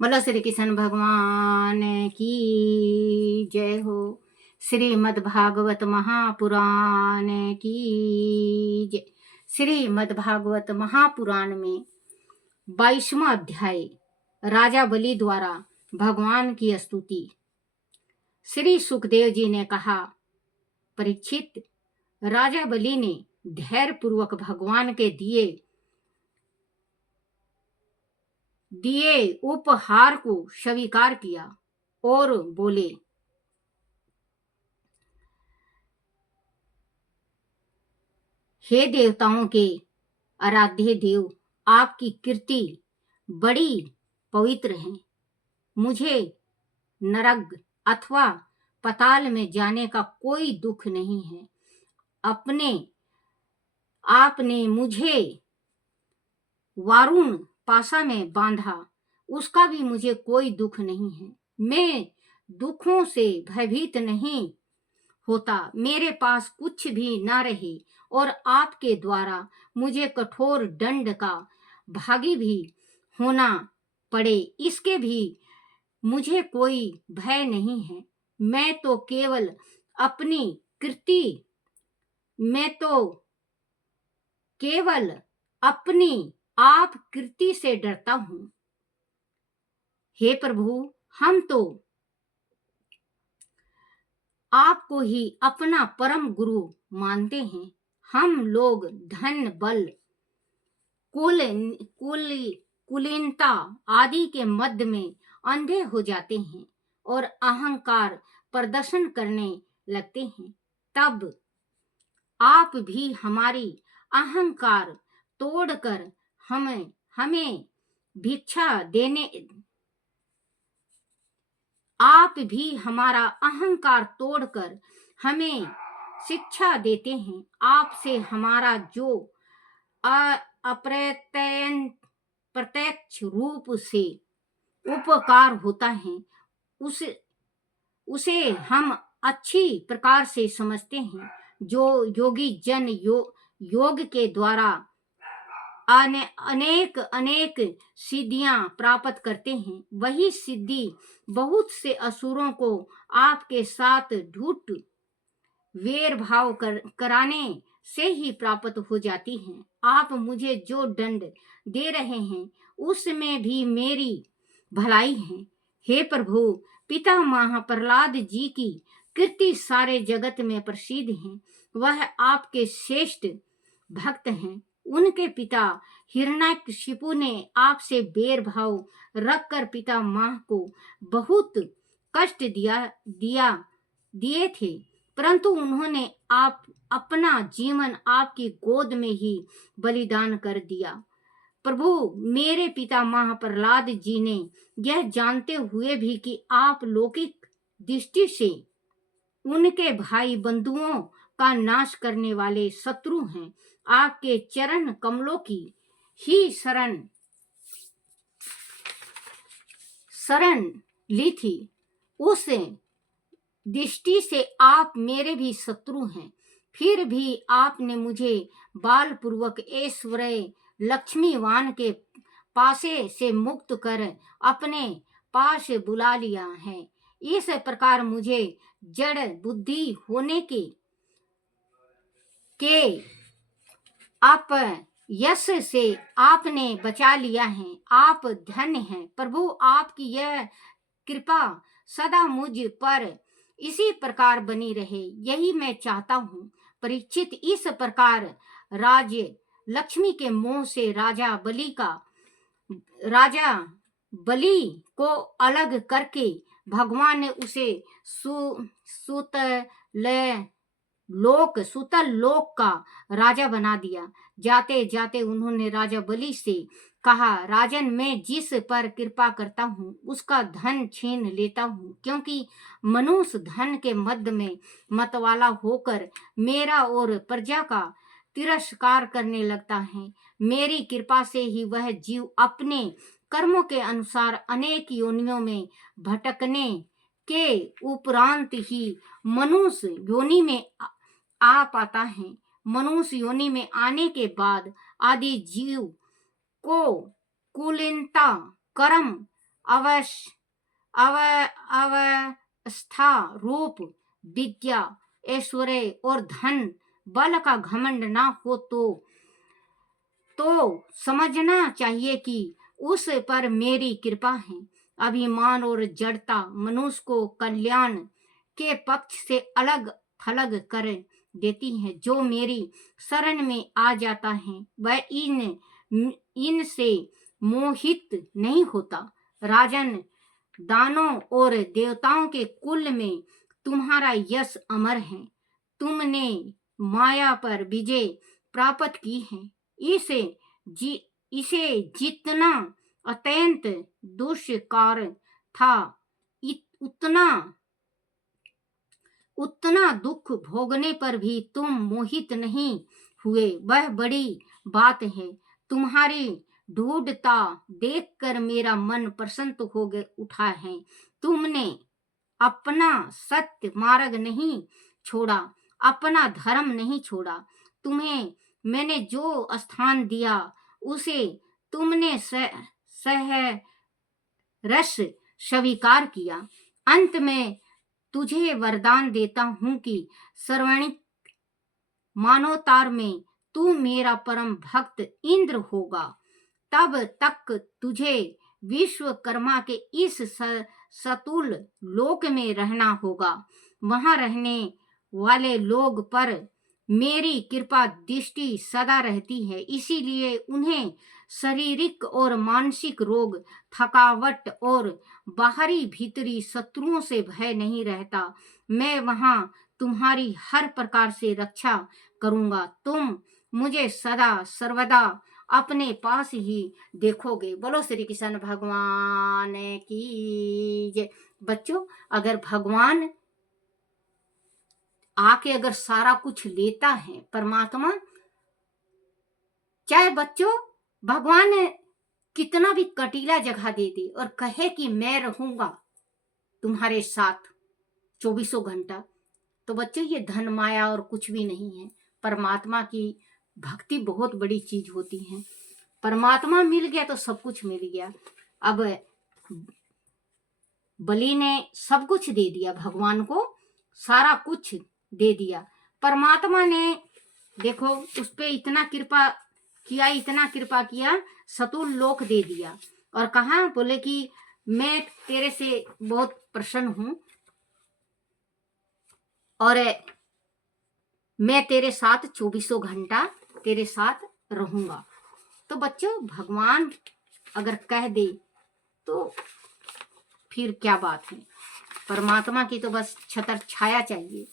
बोलो श्री कृष्ण भगवान की जय हो। श्रीमद् भागवत महापुराण की जय। श्रीमद् भागवत महापुराण में 22वां अध्याय राजा बलि द्वारा भगवान की स्तुति। श्री सुखदेव जी ने कहा, परीक्षित, राजा बलि ने धैर्य पूर्वक भगवान के दिए उपहार को स्वीकार किया और बोले, हे देवताओं के आराध्य देव, आपकी कीर्ति बड़ी पवित्र है। मुझे नरक अथवा पाताल में जाने का कोई दुख नहीं है। आपने मुझे वारुण पासा में बांधा, उसका भी मुझे कोई दुख नहीं है। मैं दुखों से भयभीत नहीं होता। मेरे पास कुछ भी ना रहे और आपके द्वारा मुझे कठोर दंड का भागी भी होना पड़े, इसके भी मुझे कोई भय नहीं है। मैं तो केवल अपनी आप कीर्ति से डरता हूं। हे प्रभु, हम तो आपको ही अपना परम गुरु मानते हैं। हम लोग धन, बल, कुलीनता आदि के मध्य में अंधे हो जाते हैं और अहंकार प्रदर्शन करने लगते हैं। तब आप भी हमारी अहंकार तोड़कर हमें भिक्षा देने आप भी हमारा अहंकार तोड़कर हमें शिक्षा देते हैं। आपसे हमारा जो प्रत्यक्ष रूप से उपकार होता है, उसे हम अच्छी प्रकार से समझते हैं। जो योगी जन योग के द्वारा अनेक सिद्धियां प्राप्त करते हैं, वही सिद्धि बहुत से असुरों को आपके साथ झूठ वेर भाव कराने से ही प्राप्त हो जाती हैं। आप मुझे जो दंड दे रहे हैं, उसमें भी मेरी भलाई है। हे प्रभु, पितामह प्रहलाद जी की कीर्ति सारे जगत में प्रसिद्ध है। वह आपके श्रेष्ठ भक्त हैं। उनके पिता हिरण्यकशिपु ने आपसे बैर भाव रखकर पितामह को बहुत कष्ट दिए थे, परंतु उन्होंने अपना जीवन आपकी गोद में ही बलिदान कर दिया। प्रभु, मेरे पितामह प्रहलाद जी ने यह जानते हुए भी कि आप लौकिक दृष्टि से उनके भाई बंधुओं का नाश करने वाले शत्रु हैं, आपके चरण कमलों की ही शरण ली थी। उस दृष्टि से आप मेरे भी शत्रु हैं। फिर भी आपने मुझे बालपूर्वक ऐश्वर्य लक्ष्मीवान के पासे से मुक्त कर अपने पास बुला लिया है। इस प्रकार मुझे जड़ बुद्धि होने के यश से आपने बचा लिया है। आप धन्य हैं। प्रभु, आपकी यह कृपा सदा मुझ पर इसी प्रकार बनी रहे, यही मैं चाहता हूँ। परीक्षित, इस प्रकार राज्य लक्ष्मी के मोह से राजा बलि को अलग करके भगवान ने उसे सुतल लोक का राजा बना दिया। जाते जाते उन्होंने राजा बलि से कहा, राजन, मैं जिस पर कृपा करता हूँ उसका धन छीन लेता हूँ, क्योंकि मनुष्य धन के मध्य में मतवाला होकर मेरा और प्रजा का तिरस्कार करने लगता है। मेरी कृपा से ही वह जीव अपने कर्मों के अनुसार अनेक योनियों में भटकने के उपरांत ही मनुष्य योनि में आ पाता है। मनुष्य योनि में आने के बाद आदि जीव को कुलीनता, कर्म अवश्य अव अवस्था रूप विद्या ऐश्वर्य और धन बल का घमंड ना हो तो समझना चाहिए कि उस पर मेरी कृपा है। अभिमान और जड़ता मनुष्य को कल्याण के पक्ष से अलग थलग कर देती है। जो मेरी शरण में आ जाता है वह इनसे मोहित नहीं होता। राजन, दानों और देवताओं के कुल में तुम्हारा यश अमर है। तुमने माया पर विजय प्राप्त की है। इसे जितना अत्यंत दुष्कार था उतना दुख भोगने पर भी तुम मोहित नहीं हुए, वह बड़ी बात है। तुम्हारी ढूंढता देखकर मेरा मन प्रसन्न हो उठा है। तुमने अपना सत्य मार्ग नहीं छोड़ा, अपना धर्म नहीं छोड़ा। तुम्हें मैंने जो स्थान दिया उसे तुमने रस स्वीकार किया। अंत में तुझे वरदान देता हूं कि सर्वणिक मानवतार में तू मेरा परम भक्त इंद्र होगा। तब तक तुझे विश्वकर्मा के इस सतुल लोक में रहना होगा। वहां रहने वाले लोग पर मेरी कृपा दृष्टि सदा रहती है, इसीलिए उन्हें शारीरिक और मानसिक रोग, थकावट और बाहरी भीतरी शत्रुओं से भय नहीं रहता। मैं वहां तुम्हारी हर प्रकार से रक्षा करूंगा। तुम मुझे सदा सर्वदा अपने पास ही देखोगे। बोलो श्री कृष्ण भगवान की जय। बच्चों, अगर भगवान आके अगर सारा कुछ लेता है परमात्मा, चाहे बच्चों भगवान कितना भी कटीला जगह दे दे और कहे कि मैं रहूंगा तुम्हारे साथ 24 घंटा, तो बच्चों ये धन माया और कुछ भी नहीं है। परमात्मा की भक्ति बहुत बड़ी चीज होती है। परमात्मा मिल गया तो सब कुछ मिल गया। अब बलि ने सब कुछ दे दिया, भगवान को सारा कुछ दे दिया। परमात्मा ने देखो उस पे इतना कृपा किया, सतुल लोक दे दिया और कहा, बोले कि मैं तेरे से बहुत प्रसन्न हूं और मैं तेरे साथ 24 घंटा तेरे साथ रहूंगा। तो बच्चों भगवान अगर कह दे तो फिर क्या बात है। परमात्मा की तो बस छतर छाया चाहिए।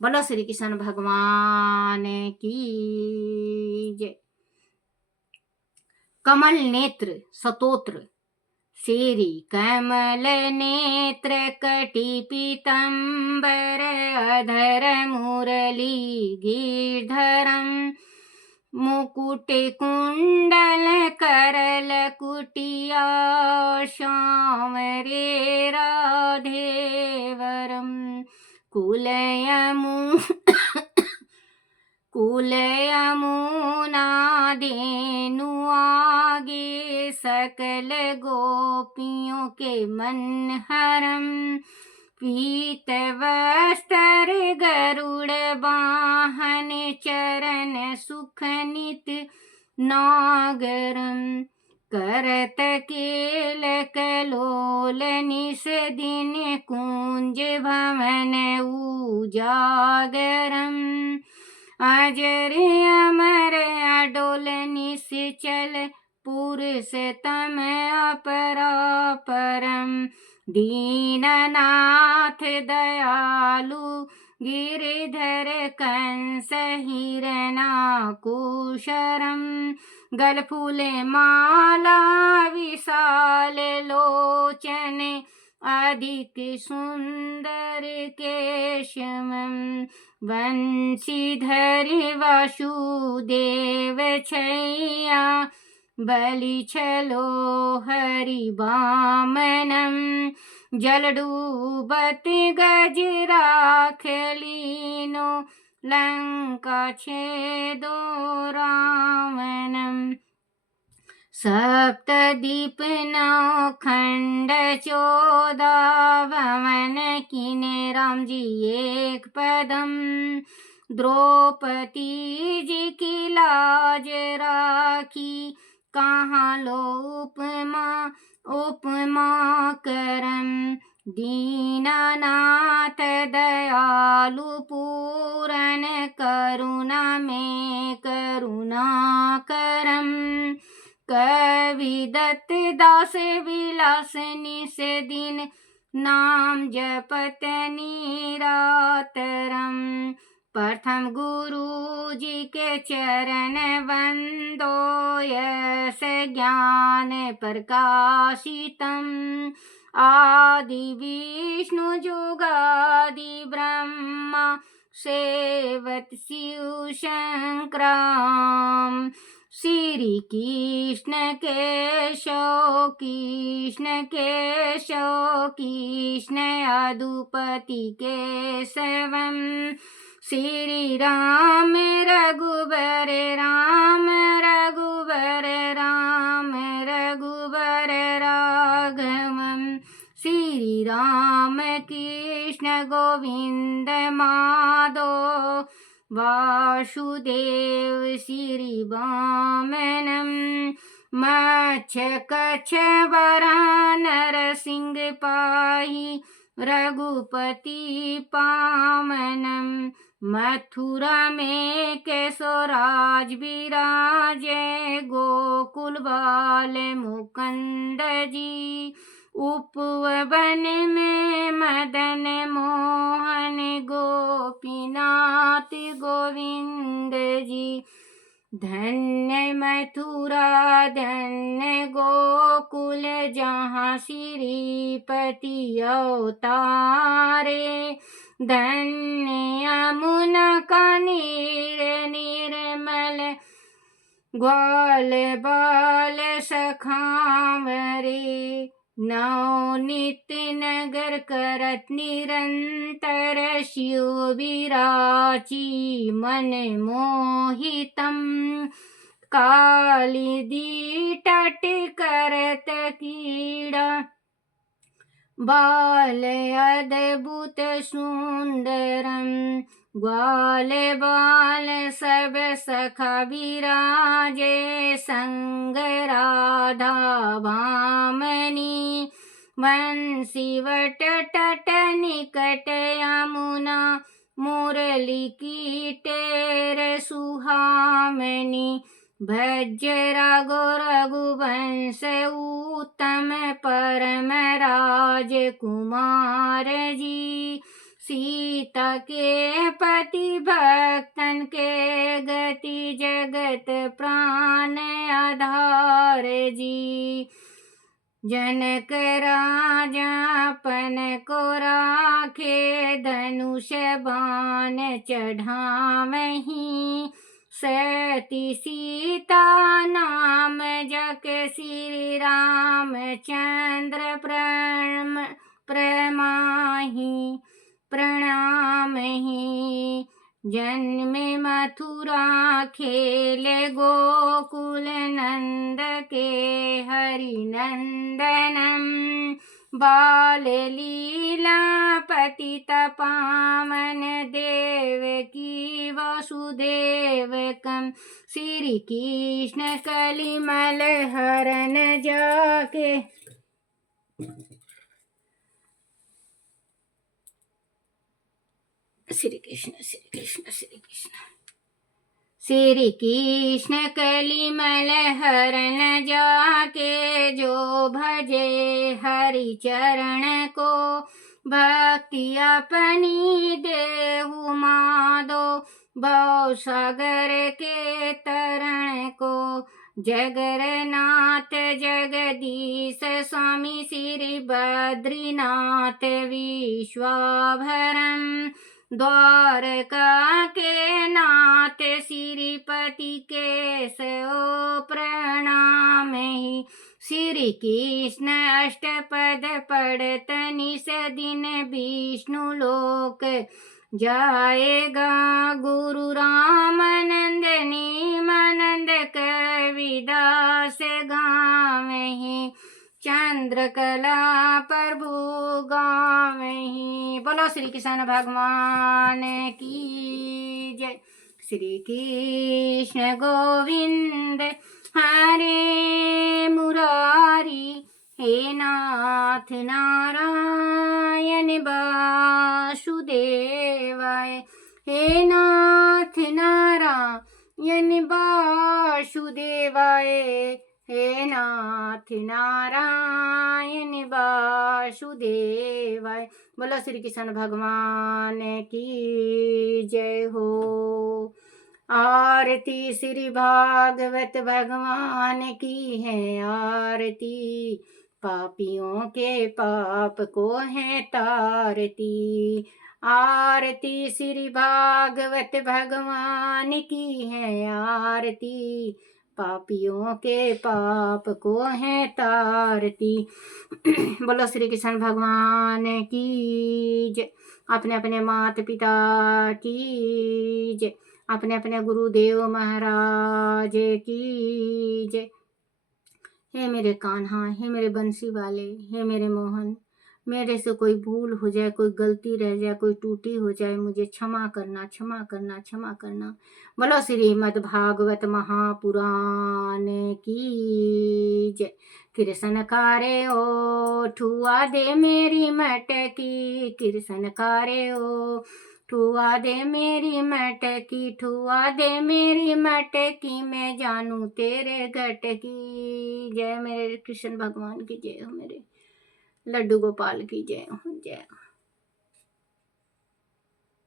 बोलो श्री कृष्ण भगवान की जय। कमल नेत्र स्तोत्र श्री कमल नेत्र कटि पीतंबर अधर मुरली गिरधरम मुकुट कुंडल करल कुटिया श्याम रे राधेवरम कुल यमुना देनु आगे सकल गोपियों के मन हरम पीत वस्त्र गरुड़ वाहन चरण सुख नित नागरम करत केल कलोल निस दिन कुंज भवन उजागरम अजर अमर अडोल निश्चल पुरुषतम अपरापरम दीननाथ दयालु गिरिधर कंस हिरणाकुशरम गलफूल माला विशाल लोचन अधिक सुंदर केशमम वंशीधर वासुदेव छैया बलि छलो हरि वामनम जलडूबत गज राख लीनो लंका छेदो रावणम सप्तदीप नौ खंड 14 भवन कीने राम जी एक पदम। द्रौपदी जी की लाज राखी कहाँ लो उपमा उपमा करम। दीनानाथ दयालु पूरन करुणा में करुणा करम। कवि दत्त दास विलास निस दिन नाम जपत निरातरम। प्रथम गुरु जी के चरण वंदो यस ज्ञान प्रकाशितम। आदि विष्णु जुगादि ब्रह्मा सेवत शिव शंकराम। श्री कृष्ण केशव कृष्ण केशव कृष्ण अदुपति केशवम। श्री राम रघुबर राम रघुबर राम रघुबर राघवम। श्री राम कृष्ण गोविंद माधव वासुदेव श्री वामनम। मच्छ कच्छ वरा नरसिंह पाहि रघुपति पावनम। मथुरा में केशोराज विराजे गोकुल बाल मुकुंद जी। उपवन में मदन मोहन गोपीनाथ गोविंद जी। धन्य मथुरा धन्य गोकुल जहाँ श्रीपति अवतारे। धन्य यमुना का नीर निर्मल ग्वाल बाल सखावरे। नवनीत नगर करत निरंतर शिव विराची मन मोहितम। कालिदी तट करत कीड़ा बाल अद्भुत सुंदरम। ग्वाल बाल सब सखा विराजे संग राधा भामनी। वंशीवट तट निकट यमुना मुरली की टेर सुहामनी। भज रघु रघुवंश उत्तम परम राजकुमार जी। सीता के पति भक्तन के गति जगत प्राण आधार जी। जनक राजा अपन को राखे धनुष बाण चढ़ावहीं। सती सीता नाम जग श्री रामचंद्र प्रमाहि प्रणामहि। जन्म मथुरा खेले गोकुल नंद के हरि नंदनम। बाल लीला पतित पावन देवकी वसुदेवकम। श्री कृष्ण कलिमल हरण जाके श्री कृष्ण श्री कृष्ण श्री कृष्ण। श्री कृष्ण कलिमल हरण जाके जो भजे हरि चरण को। भक्ति अपनी देहु माधो भव सागर के तरण को। जगन्नाथ जगदीश स्वामी श्री बद्रीनाथ विश्वाभरम। द्वारका के नाथ श्रीपति केशव प्रणामहि। श्री कृष्ण अष्टपद पढ़त निस दिन विष्णु लोक जाएगा गुरु रामानंदनी मानंद कविदास गावहीं चंद्रकला प्रभु गावहीं। बोलो श्री कृष्ण भगवान की जय। श्री कृष्ण गोविंद हरे मुरारी हे नाथ नारायण वासुदेवाय हे नाथ नारायण वासुदेवाय हे नाथ नारायण वासुदेवाय। बोलो श्री कृष्ण भगवान की जय हो। आरती श्री भागवत भगवान की है आरती, पापियों के पाप को है तारती। आरती श्री भागवत भगवान की है आरती, पापियों के पाप को है तारती। बोलो श्री कृष्ण भगवान की जय। अपने अपने माता पिता की जय, अपने अपने गुरुदेव महाराज की जय। हे मेरे कान्हा, हे मेरे बंसी वाले, हे मेरे मोहन, मेरे से कोई भूल हो जाए, कोई गलती रह जाए, कोई टूटी हो जाए, मुझे क्षमा करना, क्षमा करना, क्षमा करना। बोलो श्रीमद् भागवत महापुराण की जय। कृष्ण कारे ओ ठुआ दे मेरी मटकी, कृष्ण कारे ओ ठुआ दे मेरी मटकी, ठुआ दे मेरी मटकी, मैं जानू तेरे घट की जय। मेरे कृष्ण भगवान की जय हो, मेरे लड्डू गोपाल की जय हो, जय।